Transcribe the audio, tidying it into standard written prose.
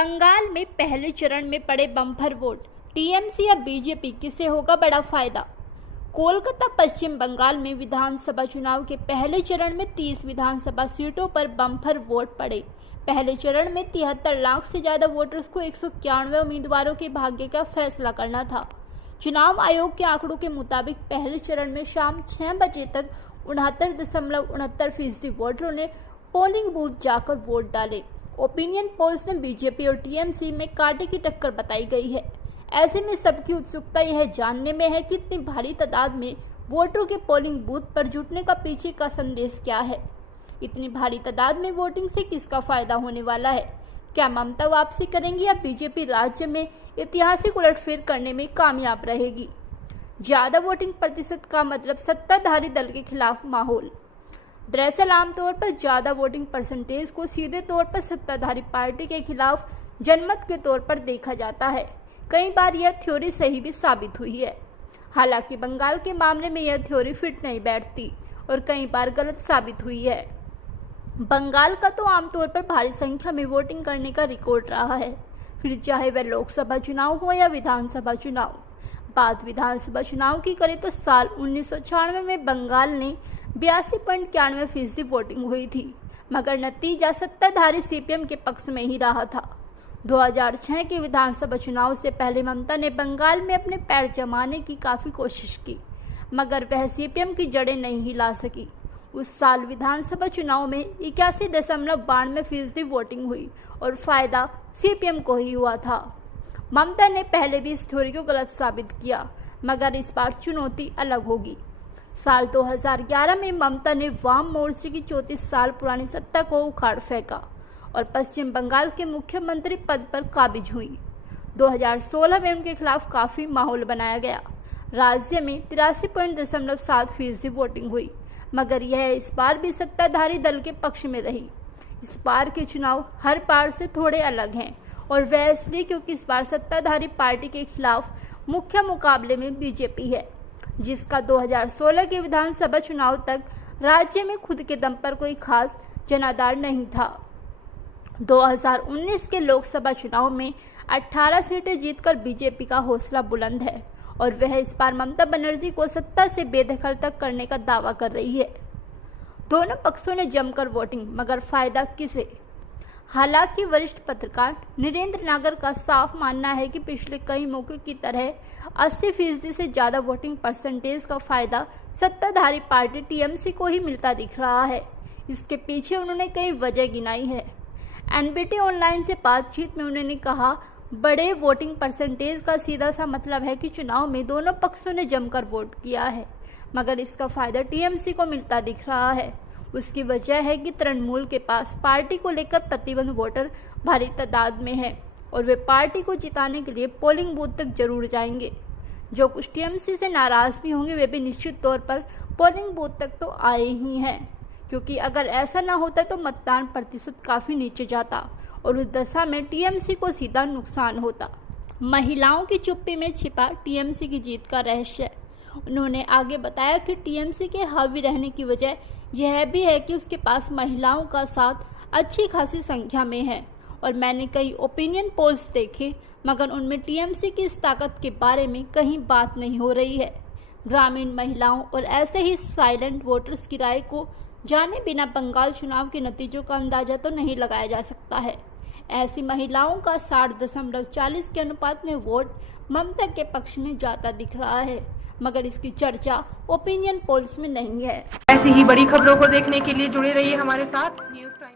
बंगाल में पहले चरण में पड़े बम्पर वोट, टीएमसी या बीजेपी, किसे होगा बड़ा फायदा। कोलकाता पश्चिम बंगाल में विधानसभा चुनाव के पहले चरण में 30 विधानसभा सीटों पर बम्पर वोट पड़े। पहले चरण में 73 लाख से ज्यादा वोटर्स को 191 उम्मीदवारों के भाग्य का फैसला करना था। चुनाव आयोग के आंकड़ों के मुताबिक पहले चरण में शाम 6 बजे तक 69.69% वोटरों ने पोलिंग बूथ जाकर वोट डाले। ओपिनियन पोल्स में बीजेपी और टीएमसी में कांटे की टक्कर बताई गई है। ऐसे में सबकी उत्सुकता यह जानने में है कि इतनी भारी तादाद में वोटरों के पोलिंग बूथ पर जुटने का पीछे का संदेश क्या है। इतनी भारी तादाद में वोटिंग से किसका फायदा होने वाला है। क्या ममता वापसी करेंगी या बीजेपी राज्य में ऐतिहासिक उलटफेर करने में कामयाब रहेगी। ज्यादा वोटिंग प्रतिशत का मतलब सत्ताधारी दल के खिलाफ माहौल। दरअसल आमतौर पर ज्यादा वोटिंग परसेंटेज को सीधे तौर पर सत्ताधारी पार्टी के खिलाफ जनमत के तौर पर देखा जाता है। कई बार यह थ्योरी सही भी साबित हुई है। हालांकि बंगाल के मामले में यह थ्योरी फिट नहीं बैठती और कई बार गलत साबित हुई है। बंगाल का तो आमतौर पर भारी संख्या में वोटिंग करने का रिकॉर्ड रहा है, फिर चाहे वह लोकसभा चुनाव हो या विधानसभा चुनाव। बात विधानसभा चुनाव की करें तो साल 1996 में बंगाल ने 82.91% वोटिंग हुई थी, मगर नतीजा सत्ताधारी सीपीएम के पक्ष में ही रहा था। 2006 के विधानसभा चुनाव से पहले ममता ने बंगाल में अपने पैर जमाने की काफ़ी कोशिश की, मगर वह सीपीएम की जड़ें नहीं हिला सकी। उस साल विधानसभा चुनाव में 81.92% वोटिंग हुई और फायदा सीपीएम को ही हुआ था। ममता ने पहले भी इस थ्योरी को गलत साबित किया, मगर इस बार चुनौती अलग होगी। साल 2011 में ममता ने वाम मोर्चे की 34 साल पुरानी सत्ता को उखाड़ फेंका और पश्चिम बंगाल के मुख्यमंत्री पद पर काबिज हुई। 2016 में उनके खिलाफ काफ़ी माहौल बनाया गया। राज्य में 83.7% वोटिंग हुई, मगर यह इस बार भी सत्ताधारी दल के पक्ष में रही। इस बार के चुनाव हर बार से थोड़े अलग हैं और वह इसलिए क्योंकि इस बार सत्ताधारी पार्टी के खिलाफ मुख्य मुकाबले में बीजेपी है, जिसका 2016 के विधानसभा चुनाव तक राज्य में खुद के दम पर कोई खास जनाधार नहीं था। 2019 के लोकसभा चुनाव में 18 सीटें जीतकर बीजेपी का हौसला बुलंद है और वह इस बार ममता बनर्जी को सत्ता से बेदखल तक करने का दावा कर रही है। दोनों पक्षों ने जमकर वोटिंग, मगर फायदा किसे। हालांकि वरिष्ठ पत्रकार नरेंद्र नागर का साफ मानना है कि पिछले कई मौकों की तरह 80% से ज़्यादा वोटिंग परसेंटेज का फायदा सत्ताधारी पार्टी टीएमसी को ही मिलता दिख रहा है। इसके पीछे उन्होंने कई वजह गिनाई है। एनबीटी ऑनलाइन से बातचीत में उन्होंने कहा, बड़े वोटिंग परसेंटेज का सीधा सा मतलब है कि चुनाव में दोनों पक्षों ने जमकर वोट किया है, मगर इसका फायदा टीएमसी को मिलता दिख रहा है। उसकी वजह है कि तृणमूल के पास पार्टी को लेकर प्रतिबंध वोटर भारी तादाद में है और वे पार्टी को जिताने के लिए पोलिंग बूथ तक जरूर जाएंगे। जो कुछ टीएमसी से नाराज भी होंगे वे भी निश्चित तौर पर पोलिंग बूथ तक तो आए ही हैं, क्योंकि अगर ऐसा ना होता तो मतदान प्रतिशत काफ़ी नीचे जाता और उस दशा में टीएमसी को सीधा नुकसान होता। महिलाओं की चुप्पी में छिपा टीएमसी की जीत का रहस्य। उन्होंने आगे बताया कि टीएमसी के हावी रहने की वजह यह भी है कि उसके पास महिलाओं का साथ अच्छी खासी संख्या में है और मैंने कई ओपिनियन पोल्स देखे, मगर उनमें टीएमसी की इस ताकत के बारे में कहीं बात नहीं हो रही है। ग्रामीण महिलाओं और ऐसे ही साइलेंट वोटर्स की राय को जाने बिना बंगाल चुनाव के नतीजों का अंदाजा तो नहीं लगाया जा सकता है। ऐसी महिलाओं का 60.40 के अनुपात में वोट ममता के पक्ष में जाता दिख रहा है, मगर इसकी चर्चा ओपिनियन पोल्स में नहीं है। ऐसी ही बड़ी खबरों को देखने के लिए जुड़े रहिए हमारे साथ न्यूज़ टाइम।